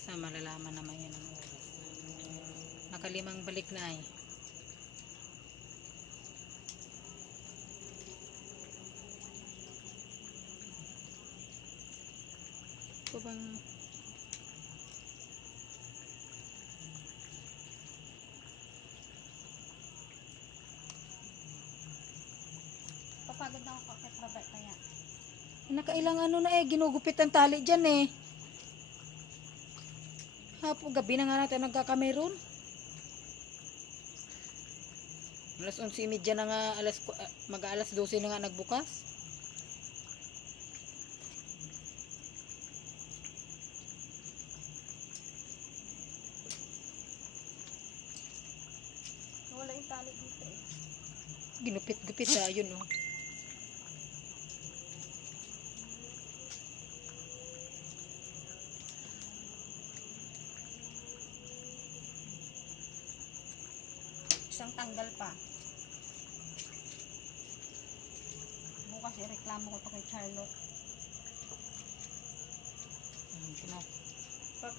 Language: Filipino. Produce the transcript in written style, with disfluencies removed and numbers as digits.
basta malalaman naman yan ang oras. Nakalimang balik na eh. Ito bang Papagod na ako kakit babay kaya. nakailang ano na eh, ginugupit ang tali dyan eh. Hapo, gabi na nga natin nagkakameron. Alas 11:30 na nga, mag-alas 12 na nga nagbukas. Wala yung tali dito eh. Ginupit-gupit sa yun oh. Isang tanggal pa. Bukas ireklamo ko to kay Charlotte. Pinap